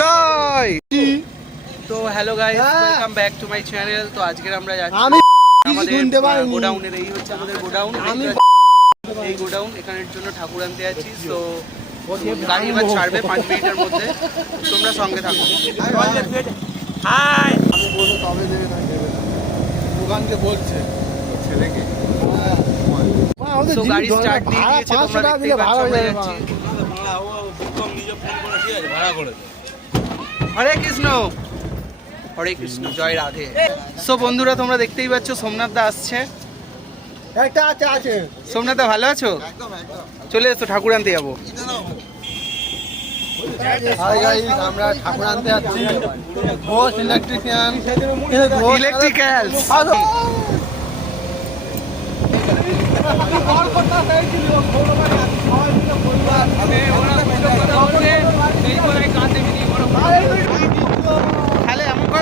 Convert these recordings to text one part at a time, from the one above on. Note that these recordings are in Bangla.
জয় তো hello guys welcome back to my channel তো আজকের আমরা যাচ্ছি আমি আমাদের গোডাউনের এই হচ্ছে আমাদের গোডাউন আমি এই গোডাউন এখানের জন্য ঠাকুর আনতে আছি তো গাড়ি এবার ছাড়বে পাঁচ মিনিটের মধ্যে তোমরা সঙ্গে থাকো আমি বলব তবে দেবে না দেবে না দোকানকে বলছে ছেলেকে তো গাড়ি স্টার্ট দিয়ে দিয়েছে তোমরা পাচ্ছ হরে কৃষ্ণ। হরে কৃষ্ণ জয় রাধে। সো বন্ধুরা তোমরা দেখতেই পাচ্ছ সোমনাথ দা আসছে। একটা আছে আছে। সোমনাথ দা ভালো আছো? চলে এসো ঠাকুর আনতে যাব। আমরা ঠাকুর আনতে যাচ্ছি। ঘোষ ইলেকট্রিশিয়ান ইলেকট্রিক্যাল এমন করে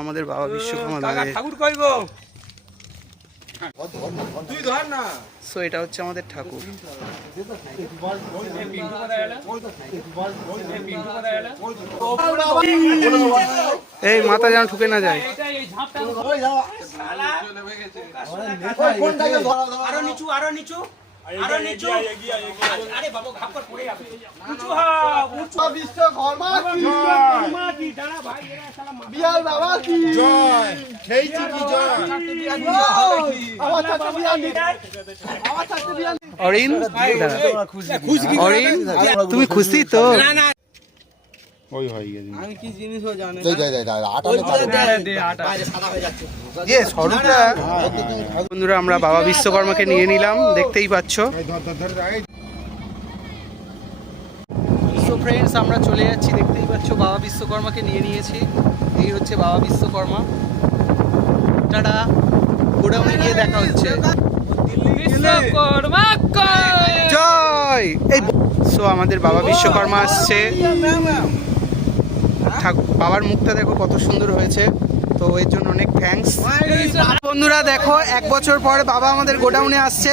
আমাদের বাবা বিশ্বকর্মা ঠাকুর কইব সো এটা হচ্ছে আমাদের ঠাকুর। এই মাথা যেন ঠুকে না যায়। আরও নিচু আরও নিচু। আরও নিচু। আরে বাবু ঘাপ পড়ে যাবে। উঁচু হ উঁচু। বিশ্বকর্মা কি? মা কি? দাঁড়া ভাই এরা শালা বিয়াল বাবা কি? জয়। খেয়েছি কি জয়? আমার চারটে বিয়াল দিন আমার চারটে বিয়াল অরিন? অরিন? তুমি খুশি। তো? আমি কি জিনিসও জানি স্বরূপটা বন্ধুরা আমরা বাবা বিশ্বকর্মাকে নিয়ে নিলাম। দেখতেই পাচ্ছ। ফ্রেন্ডস আমরা চলে যাচ্ছি। দেখতেই পাচ্ছ বাবা বিশ্বকর্মাকে নিয়ে নিয়েছি। এই হচ্ছে বাবা বিশ্বকর্মা। টাটা। গোডাউনে গিয়ে দেখা হচ্ছে। জয়! এই সো আমাদের বাবা বিশ্বকর্মা আসছে। ঠাকুর বাবার মুখটা দেখো কত সুন্দর হয়েছে। তো এর জন্য অনেক থ্যাঙ্কস বন্ধুরা দেখো, এক বছর পরে বাবা আমাদের গোডাউনে আসছে।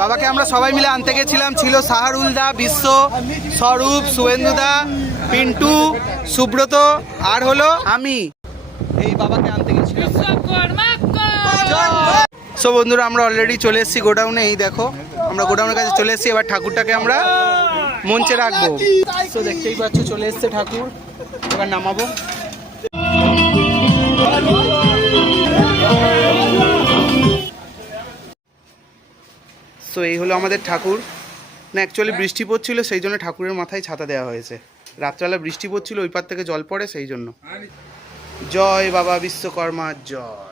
বাবাকে আমরা সবাই মিলে আনতে গেছিলাম। ছিল সাহারুল দা, বিশ্ব, স্বরূপ, শুভেন্দু দা, পিন্টু, সুব্রত, আর হলো আমি। এই বাবাকে আনতে গেছিলাম। বন্ধুরা, আমরা অলরেডি চলে এসেছি গোডাউনে। এই দেখো, আমরা গোডাউনের কাছে চলে এসেছি। এবার ঠাকুরটাকে আমরা মঞ্চে রাখব। তো দেখতেই পাচ্ছ, চলে এসছে ঠাকুর। এবার নামাবো। সো এই হলো আমাদের ঠাকুর। না অ্যাকচুয়ালি বৃষ্টি পড়ছিল, সেই জন্য ঠাকুরের মাথায় ছাতা দেওয়া হয়েছে। রাত্রেবেলা বৃষ্টি পড়ছিল, ওই পার থেকে জল পড়ে সেই জন্য। জয় বাবা বিশ্বকর্মা, জয়।